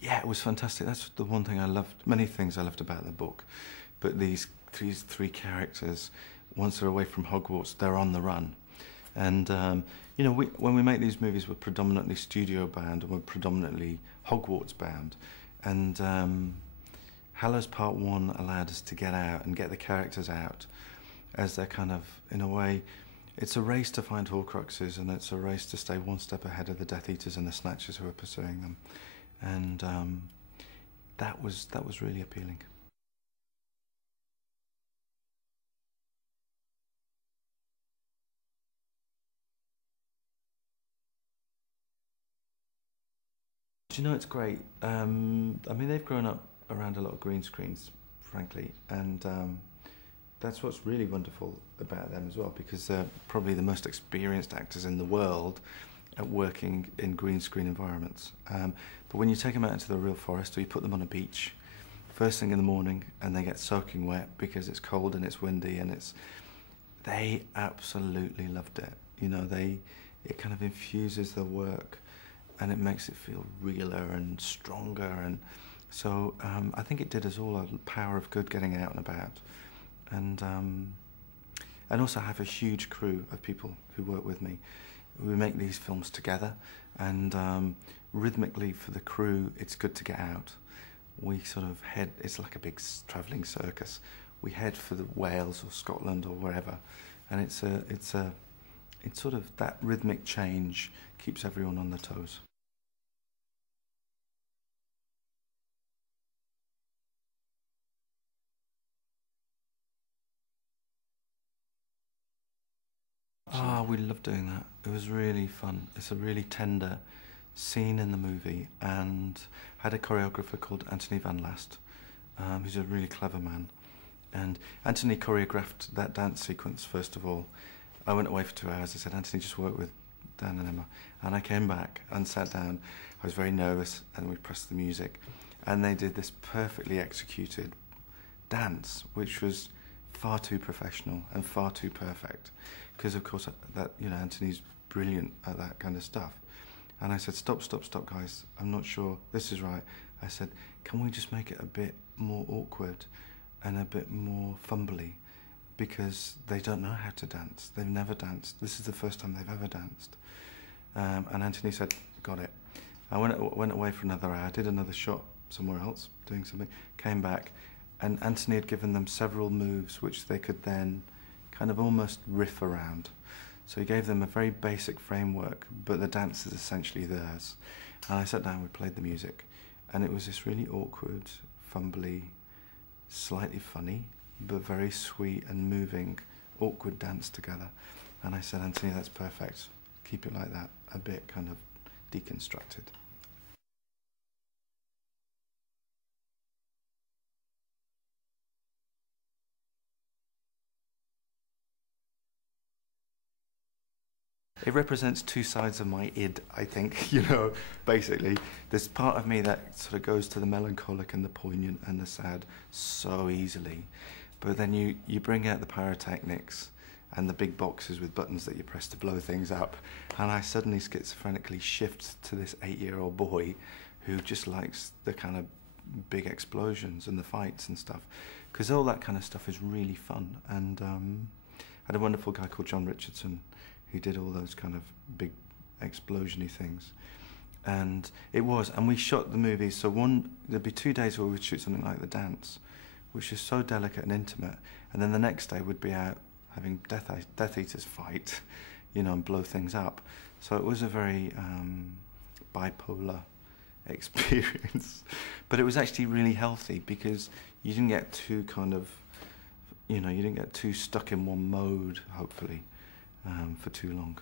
Yeah, it was fantastic. That's the one thing I loved. Many things I loved about the book, but these three characters, once they're away from Hogwarts, they're on the run. And you know, when we make these movies, we're predominantly studio bound and we're predominantly Hogwarts bound. And Hallows Part 1 allowed us to get out and get the characters out as they're kind of, in a way, it's a race to find Horcruxes, and it's a race to stay one step ahead of the Death Eaters and the Snatchers who are pursuing them. And that was really appealing. Do you know, it's great. I mean, they've grown up around a lot of green screens, frankly, and that's what's really wonderful about them as well, because they're probably the most experienced actors in the world at working in green screen environments. But when you take them out into the real forest, or you put them on a beach first thing in the morning and they get soaking wet because it's cold and it's windy, and they absolutely loved it. You know, it kind of infuses the work and it makes it feel realer and stronger. And so I think it did us all a power of good getting out and about. And also I have a huge crew of people who work with me. We make these films together, and rhythmically for the crew, it's good to get out. We sort of head, it's like a big travelling circus. We head for the Wales or Scotland or wherever, and it's sort of that rhythmic change keeps everyone on their toes. Ah, we loved doing that. It was really fun. It's a really tender scene in the movie, and I had a choreographer called Anthony Van Last, who's a really clever man. And Anthony choreographed that dance sequence, first of all. I went away for 2 hours. I said, Anthony, just work with Dan and Emma. And I came back and sat down. I was very nervous, and we pressed the music. And they did this perfectly executed dance, which was far too professional and far too perfect. Because of course, you know, Anthony's brilliant at that kind of stuff. And I said, stop, guys. I'm not sure this is right. I said, can we just make it a bit more awkward and a bit more fumbly? Because they don't know how to dance. They've never danced. This is the first time they've ever danced. And Anthony said, got it. I went away for another hour, did another shot somewhere else, doing something, came back, and Anthony had given them several moves which they could then kind of almost riff around. So he gave them a very basic framework, but the dance is essentially theirs. And I sat down, we played the music, and it was this really awkward, fumbly, slightly funny, but very sweet and moving, awkward dance together. And I said, Anthony, that's perfect. Keep it like that, a bit kind of deconstructed. It represents two sides of my id, I think, you know, basically. There's part of me that sort of goes to the melancholic and the poignant and the sad so easily. But then you bring out the pyrotechnics and the big boxes with buttons that you press to blow things up, and I suddenly schizophrenically shift to this 8-year-old boy who just likes the kind of big explosions and the fights and stuff. Because all that kind of stuff is really fun. And I had a wonderful guy called John Richardson who did all those kind of big explosion-y things. And we shot the movie, so there'd be 2 days where we'd shoot something like The Dance, which is so delicate and intimate, and then the next day we'd be out having Death Eaters fight, you know, and blow things up. So it was a very bipolar experience. But it was actually really healthy, because you didn't get too kind of, you know, you didn't get too stuck in one mode, hopefully, for too long.